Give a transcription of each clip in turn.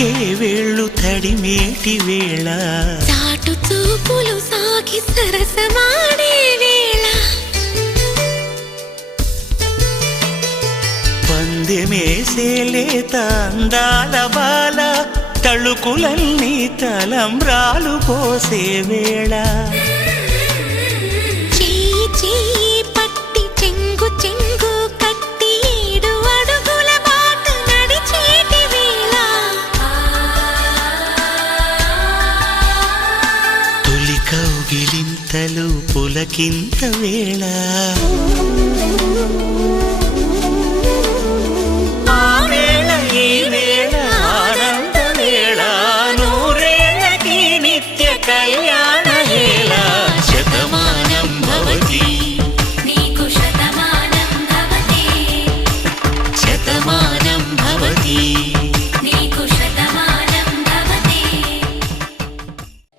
తాకే వేళ్ళు తడిమేటి వేళ చాటు చూపులు సాగి సరసమాడే వేళ పందెమేసేలేత అందాల బాల తళుకులన్నీ తలంబ్రాలు పోసే వేళ చెయ్యి చెయ్యి పట్టి చెంగు చెంగు కట్టి 7 అడుగుల బాట నడిచేటి వేళ తొలి కౌగిలింతలు పులకింత వేళ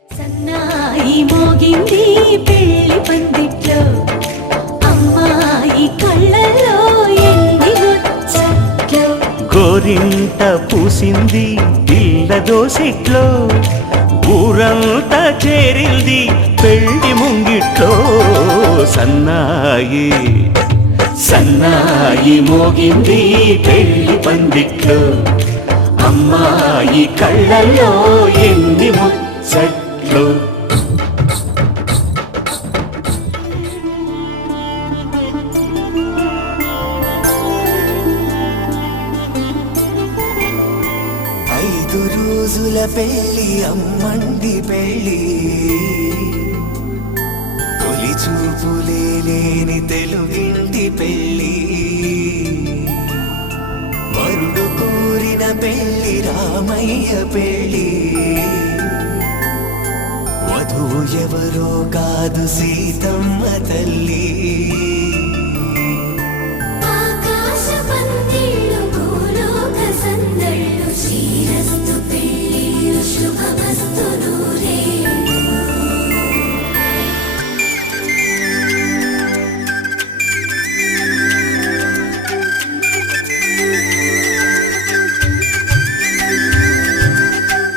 సన్నాయి మోగింది పెళ్లి పందిట్లో అమ్మాయి కళ్ళల్లో ఎండి ముచ్చట్లు గోరింట పూసింది పిల్ల దోసిట్లో ఊరంతా చేరింది పెళ్లి ముంగిట్లో సన్నాయి సన్నాయి మోగింది పెళ్లి పందిట్లో అమ్మాయి కళ్ళల్లో ఎండి ముచ్చట్లు ఐదు రోజుల పెళ్లి అమ్మండి పెళ్లి తొలి చూపులే లేని తెలుగింటి పెళ్లి వరుడు కోరిన పెళ్లి రామయ్య పెళ్లి వధువు ఎవరో కాదు సీతమ్మ తల్లి ఆకాశ పందిళ్ళు భూలోక సందళ్ళు శ్రీరస్తు పెళ్ళిళ్ళు శుభమస్తు నూరేళ్ళు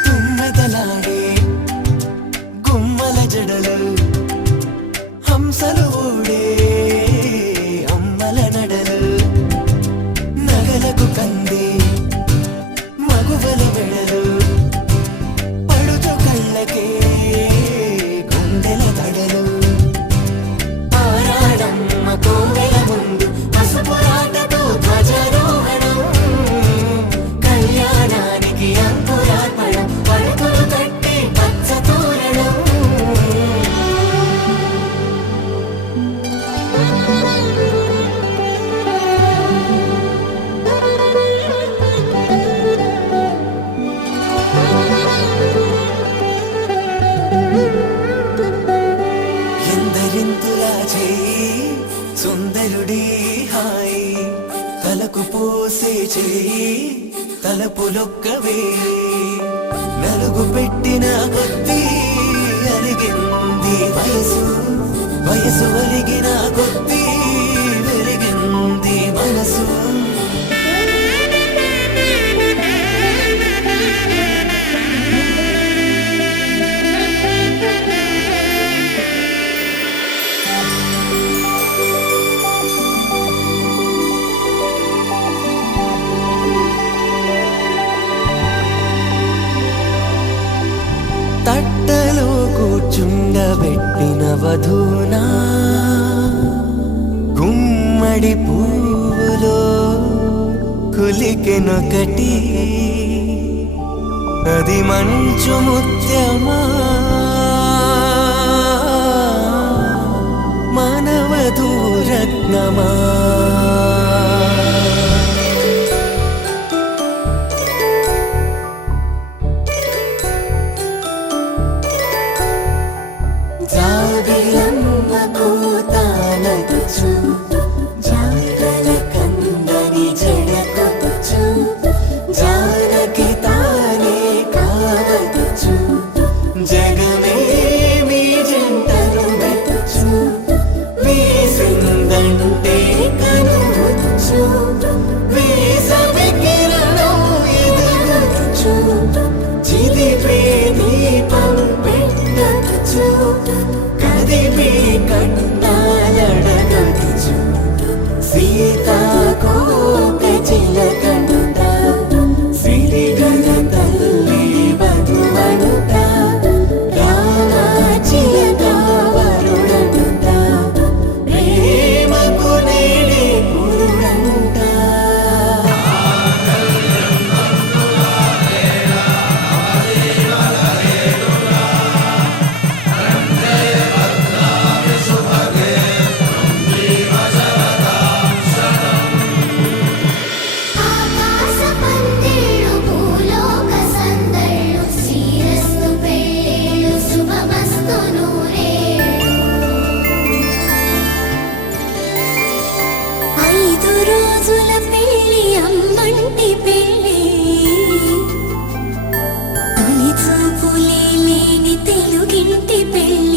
తుమ్మెదలాడే గుమ్మల జడలు హంసలు ఊడే అమ్మల నడలు నగలకు కంది మగువల మెడలు పడుచు కళ్ళకే గుండెల తడలు ఆరాడమ్మ కోవెల ముందు పసుపురాటతో ధ్వజారోహణం కళ్యాణానికి అంకురార్పణం పడుకులు కట్టి పచ్చ తోరణం ఎందరింతులా చేయి సుందరుడి హాయి తలకు పోసే చేయి తలపులొక్కవే నలుగు పెట్టిన కొద్దీ అరిగింది వయసు వయసు ఒలిగిన కొద్దీ వెలిగింది మనసు తట్టలో కూర్చుండబెట్టిన వధూనా గుమ్మడి పువ్వులో కులికెనొకటి అది మంచు ముత్యమా మానవధూరత్నమా జాబిలమ్మ కోతానగచు జాగల కందని జడకొచ్చు జానకి తానే కావచ్చు జగమే మీ జంటను మెచ్చు వీసిందంటే కనువచ్చు వీసవి కిరణం ఎదురొచ్చు తెలుగింటి పెళ్ళి తొలి చూపులే లేని తెలుగింటి పెళ్ళి